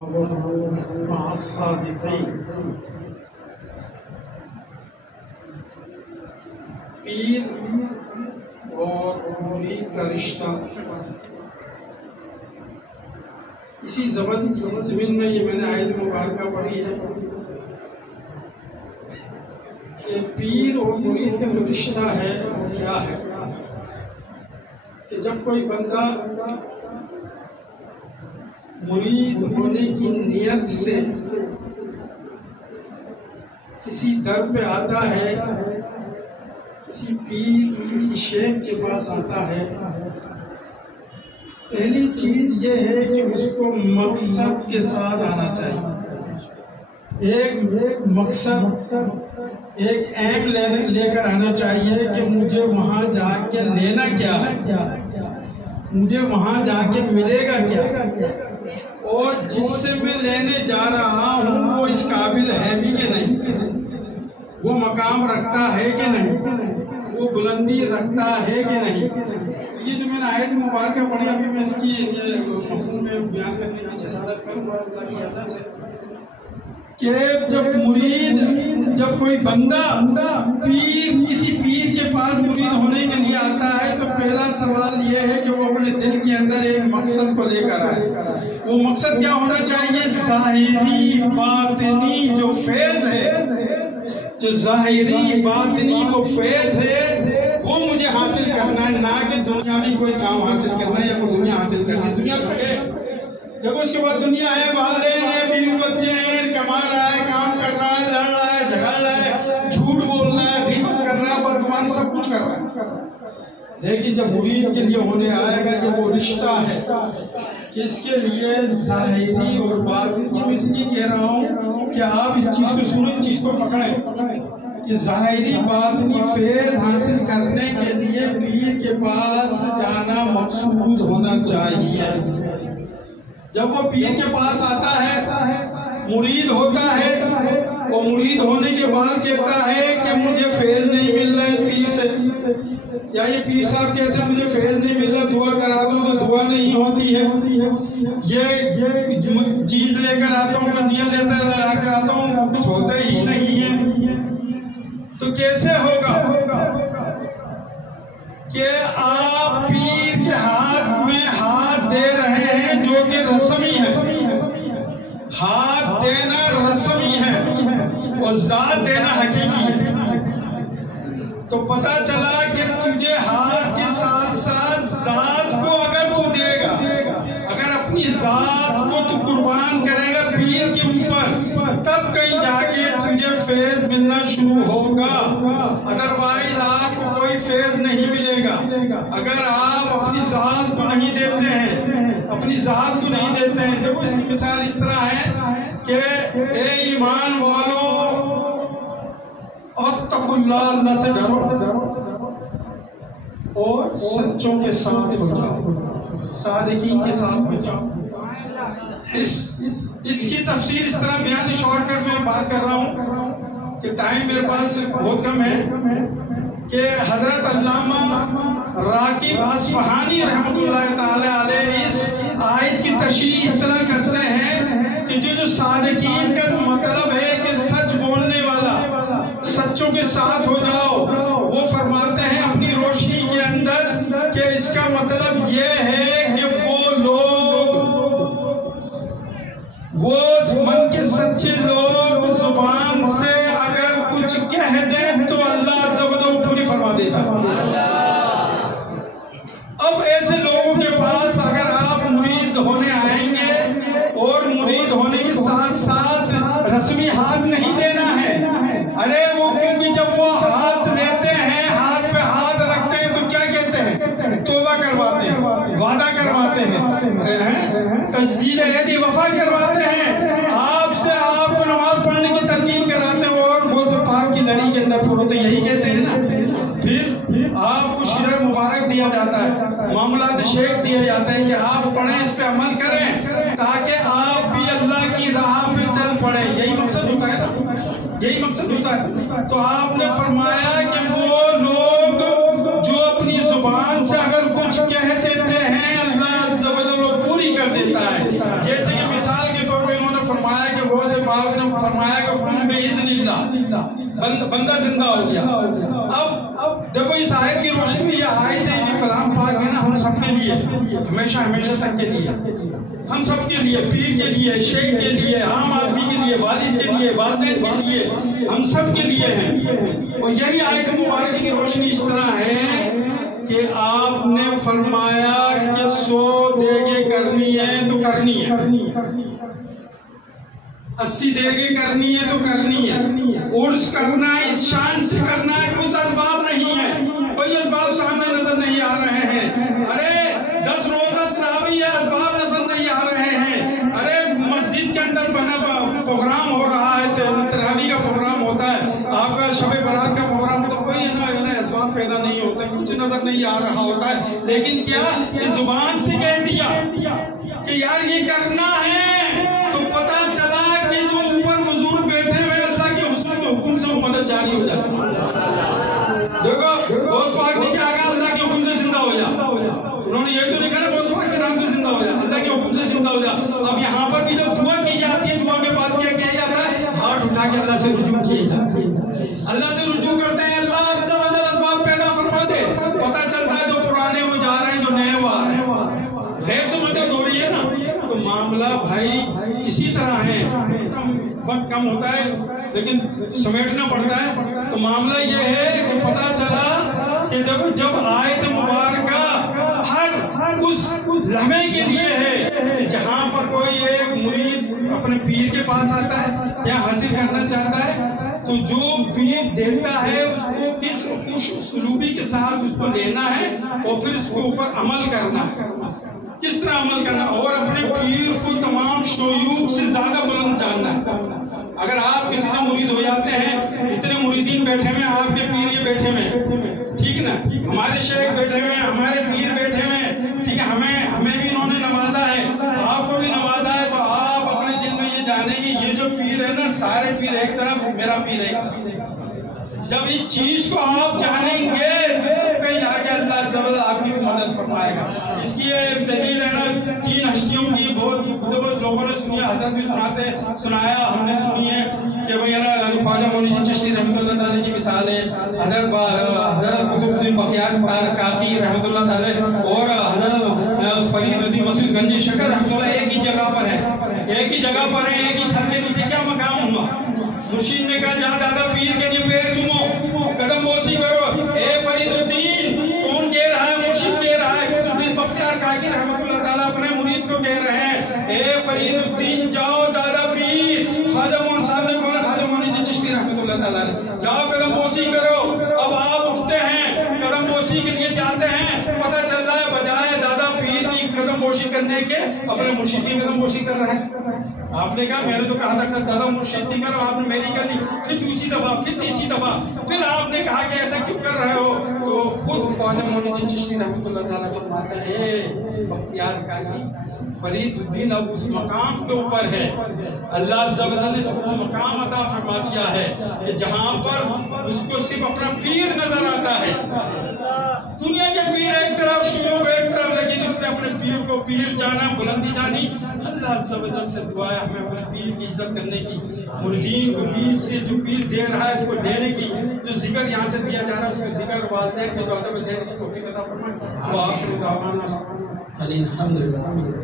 مع الصادقین۔ پیر اور مرید کا رشتہ اسی زمین میں یہ میں نے آیت مبارکہ پڑھی ہے کہ پیر اور مرید کا جو رشتہ ہے وہ کیا ہے کہ جب کوئی بندہ مرید ہونے کی نیت سے کسی در پہ آتا ہے، کسی پیر کسی شیخ کے پاس آتا ہے، پہلی چیز یہ ہے کہ اس کو مقصد کے ساتھ آنا چاہیے، ایک مقصد ایک ایم لے کر آنا چاہیے کہ مجھے وہاں جا کے لینا کیا ہے، مجھے وہاں جا کے ملے گا کیا، اور جس سے میں لینے جا رہا ہوں وہ اس قابل ہے بھی کہ نہیں، وہ مقام رکھتا ہے کہ نہیں، وہ بلندی رکھتا ہے کہ نہیں۔ یہ جو میں نے آیت مبارکہ پڑھی ابھی میں اس کی مفہوم میں بیان کرنے کی جسارت کروں گا اللہ کی عطا سے کہ جب کوئی بندہ کسی پیر کے پاس مرید ہونے کے لیے آتا ہے تو پہلا سوال یہ ہے کہ وہ اپنے دل کے اندر ایک مقصد کو لے کر آئے۔ وہ مقصد کیا ہونا چاہیے؟ ظاہری باطنی جو فیض ہے، جو ظاہری باطنی وہ فیض ہے وہ مجھے حاصل کرنا ہے، نہ کہ دنیاوی کوئی کام حاصل کرنا ہے یا کوئی دنیا حاصل کرنا ہے۔ دنیا تو ہے، دیکھو اس کے بعد دنیا ہے، والدین ہیں، بیوی بچے ہیں، کما رہا ہے، کام کر رہا ہے، لڑ رہا ہے، جھگڑ رہا ہے، جھوٹ بول رہا ہے، غیبت کر رہا ہے، بدگمانی سب کچھ کر رہا ہے۔ لیکن جب مرید کے لیے ہونے آئے گا یہ وہ رشتہ ہے کہ اس کے لیے ظاہری اور باطنی، میں اس لیے کہہ رہا ہوں کہ آپ اس چیز کو سنیں، اس چیز کو پکڑیں کہ ظاہری باطنی فیض حاصل کرنے کے لیے پیر کے پاس جانا مقصود ہونا چاہیے۔ جب وہ پیر کے پاس آتا ہے، مرید ہوتا ہے، وہ مرید ہونے کے بعد کہتا ہے کہ مجھے فیض نہیں مل رہا اس پیر سے، یا یہ پیر صاحب کیسے مجھے فیض نہیں مل رہا، دعا کرا دوں تو دعا نہیں ہوتی ہے، یہ چیز لے کر آتا ہوں، نیت لے کر آتا ہوں، کچھ ہوتا ہی نہیں ہے، تو کیسے ہوگا کہ آپ پیر کے ہاتھ میں ہاتھ دے رہے ہیں جو کہ رسمی ہے، ہاتھ دینا رسمی ہے اور ذات دینا حقیقی ہے۔ تو پتہ چلا کہ تجھے ہاتھ کے ساتھ ساتھ ذات کو اگر تو دے گا، اگر اپنی ذات کو تو قربان کرے گا پیر کے اوپر، تب کہیں جا کے تجھے فیض ملنا شروع ہوگا، ادروائز آپ کو کوئی فیض نہیں ملے گا۔ اگر آپ اپنی ذات کو نہیں دیتے ہیں، اپنی ذات کو نہیں دیتے ہیں، دیکھو اس کی مثال اس طرح ہے کہ اے ایمان والو اتقوا اللہ، اللہ سے ڈرو اور سچوں کے ساتھ ہو جاؤ، صادقین کے ساتھ ہو جاؤ۔ اس کی تفسیر اس طرح بیان شارٹ کٹ میں بات کر رہا ہوں کہ ٹائم میرے پاس بہت کم ہے کہ حضرت علامہ راغب اصفہانی رحمۃ اللہ تعالی علیہ اس آیت کی تشریح اس طرح کرتے ہیں کہ جو صادقین کا مطلب ہے کہ سچ بولنے والا، سچوں کے ساتھ ہو جاؤ، وہ فرماتے ہیں اپنی روشنی کے اندر کہ اس کا مطلب یہ ہے کہ وہ لوگ، وہ من کے سچے لوگ زبان سے اگر کچھ کہہ دیں تو اللہ عز و جل پوری فرما دیتا ہے۔ اب ایسے لوگوں کے پاس اگر آپ مرید ہونے آئیں گے اور مرید ہونے کے ساتھ ساتھ رسمی ہاتھ نہیں دینا ہے، ارے وہ کیونکہ جب وہ ہاتھ لیتے ہیں، ہاتھ پہ ہاتھ رکھتے ہیں تو کیا کہتے ہیں؟ توبہ کرواتے ہیں، وعدہ کرواتے ہیں، تجدید عہد وفا کرواتے ہیں، آپ سے آپ کو نماز پڑھنے کی تلقین کراتے ہیں اور غوث پاک کی لڑی کے اندر پروتے، یہی کہتے ہیں نا۔ پھر آپ کو شرع مبارک دیا جاتا ہے، معاملات شیخ دیے جاتے ہیں کہ آپ پڑھیں، اس پہ عمل کریں تاکہ آپ بھی اللہ کی راہ پہ چل پڑیں، یہی مقصد ہوتا ہے نا، یہی مقصد ہوتا ہے۔ تو آپ نے فرمایا کہ وہ لوگ جو اپنی زبان سے اگر کچھ کہہ دیتے ہیں اللہ عز و جل پوری کر دیتا ہے۔ جیسے کہ مثال کے طور پہ فرمایا کہ وہ سے پاک نے فرمایا کہ کن بِإِذْنِ اللَّهِ بندہ زندہ ہو گیا. اب دیکھو اس آیت کی روشنی میں یہ آیت ہے، یہ کلام پاک ہے نا ہم سب کے لیے، ہمیشہ ہمیشہ تک کے لیے، ہم سب کے لیے، پیر کے لیے، شیخ کے لیے، عام آدمی کے لیے، والد کے لیے، والدین کے لیے، ہم سب کے لیے ہیں. اور یہی آیت مبارکہ کی روشنی اس طرح ہے کہ آپ نے فرمایا کہ 100 دیگیں کرنی ہے تو کرنی ہے، 80 دیگیں کرنی ہے تو کرنی ہے. عرس کرنا ہے اس شان سے کرنا ہے، کچھ اسباب نہیں ہے، کوئی اسباب سامنے نظر نہیں آ رہے ہیں. ارے 10 روزہ تراویح ہے، اسباب نظر نہیں آ رہے ہیں. ارے مسجد کے اندر بنا پروگرام ہو رہا ہے، تراویح کا پروگرام ہوتا ہے، آپ کا شب برات کا پروگرام ہوتا ہے، کوئی اسباب پیدا نہیں ہوتا، کچھ نظر نہیں آ رہا ہوتا ہے. لیکن کیا کہ زبان سے کہہ دیا کہ یار یہ کرنا ہے، تو پتا چلا کہ جو اوپر بزرگ بیٹھے ہوئے اللہ کے حکم سے وہ مدد جاری ہو جاتی ہے. دیکھو غوث پاک نے کیا کہا؟ اللہ کے حکم سے زندہ ہو جا. انہوں نے یہ تو نہیں کہا غوث پاک کے نام سے زندہ ہو جا، اللہ کے حکم سے زندہ ہو جا. اب یہاں پر بھی جب دعا کی جاتی ہے، دعا کے بعد کیا کیا جاتا ہے؟ ہاتھ اٹھا کے اللہ سے رجوع کیے جاتے ہیں، اللہ سے رجوع کرتے ہیں. اللہ عز و جل اسباب پیدا فرما دے. پتہ چلتا ہے جو پرانے وہ جا رہے ہیں، جو نئے وہ آ رہے ہیں. غیب سے مدد ہو رہی ہے نا. تو معاملہ بھائی اسی طرح ہے، وقت کم ہوتا ہے لیکن سمیٹنا پڑتا ہے. تو معاملہ یہ ہے کہ پتا چلا کہ دیکھو جب آیت مبارکہ ہر اس لمحے کے لیے ہے، جہاں پر کوئی ایک مرید اپنے پیر کے پاس آتا ہے یا حاصل کرنا چاہتا ہے، تو جو پیر دیتا ہے اس کو کس خوش سلوکی کے ساتھ اس کو لینا ہے اور پھر اس کے اوپر عمل کرنا ہے. کس طرح عمل کرنا، اور اپنے پیر کو تمام شیوخ سے زیادہ بلند جاننا ہے. اگر آپ کسی سے مرید ہو جاتے ہیں، اتنے مریدین بیٹھے ہوئے ہیں، آپ کے پیر یہ بیٹھے ہوئے ہیں، ٹھیک نا، ہمارے شیخ بیٹھے ہوئے ہیں، ہمارے پیر بیٹھے ہوئے ہیں، ٹھیک ہے، ہمیں بھی انہوں نے نوازا ہے، آپ کو بھی نوازا ہے. تو آپ اپنے دل میں یہ جانیں گے یہ جو پیر ہے نا، سارے پیر ایک طرف، میرا پیر ایک طرف. جب اس چیز کو آپ جانیں گے تو کہیں آ کے اللہ عز و جل آپ کی مدد فرمائے گا. اس کی ایک دلیل ہے نا 3 ہستیوں کی، بہت لوگوں نے سنی، حضرت بھی سنایا، ہم نے سنی ہے کہ بھئی خواجہ معین چشتی رحمۃ اللہ تعالی کی مثال ہے، حضرت قطب الدین بختیار کاکی رحمۃ اللہ تعالی اور حضرت فرید الدین مسعود گنجی شکر رحمۃ اللہ ایک ہی جگہ پر ہے، ایک ہی جگہ پر ہے، ایک ہی چھت کے نیچے. کیا مقام ہوا؟ مرشید نے کہا جہاں دادا پیر کے لیے پیر چومو، قدم بوسی کرو. اے فرید الدین، کون کہہ رہا ہے؟ مرشید کہہ رہا ہے. قطب الدین بختیار کاکی رحمۃ اللہ تعالیٰ اپنے مرید کو کہہ رہے ہیں اے فرید الدین جاؤ دادا پیر. خواجہ معین صاحب نے کہا، خواجہ معین چشتی رحمۃ اللہ تعالیٰ نے، جاؤ قدم بوسی کرو. اب آپ اٹھتے ہیں، قدم بوسی کے لیے جاتے ہیں، پتہ چل رہا ہے بجائے دادا پیر کی قدم بوسی کرنے کے اپنے مرشید کی قدم بوسی کر رہے ہیں. آپ نے کہا میں نے تو کہا تھا کہ دادا مرشید نہیں کرو، آپ نے میری کر لی. پھر دوسری دفعہ، پھر تیسری دفعہ، پھر آپ نے کہا کہ ایسا کیوں کر رہے ہو؟ تو خود خواجہ معین چشتی رحمۃ اللہ تعالیٰ فرماتے ہیں بختیار کاکی، فرید الدین اب اس مقام کے اوپر ہے. اللہ عز و جل نے اس کو مقام عطا فرما دیا ہے کہ جہاں پر اس کو صرف اپنا پیر نظر آتا ہے. دنیا کے پیر ایک طرف، شیوخ ایک طرف، لیکن اس نے اپنے پیر کو پیر جانا، بلندی جانی. اللہ عز و جل سے دعا ہے ہمیں اپنے پیر کی عزت کرنے کی، مریدین کو پیر سے جو پیر دے رہا ہے اس کو لینے کی، جو ذکر یہاں سے دیا جا رہا ہے اس کو ذکر والدین کے جو ادب دینے کی توفیق عطا فرمائے. وہ آخر دعوانا الحمدللہ.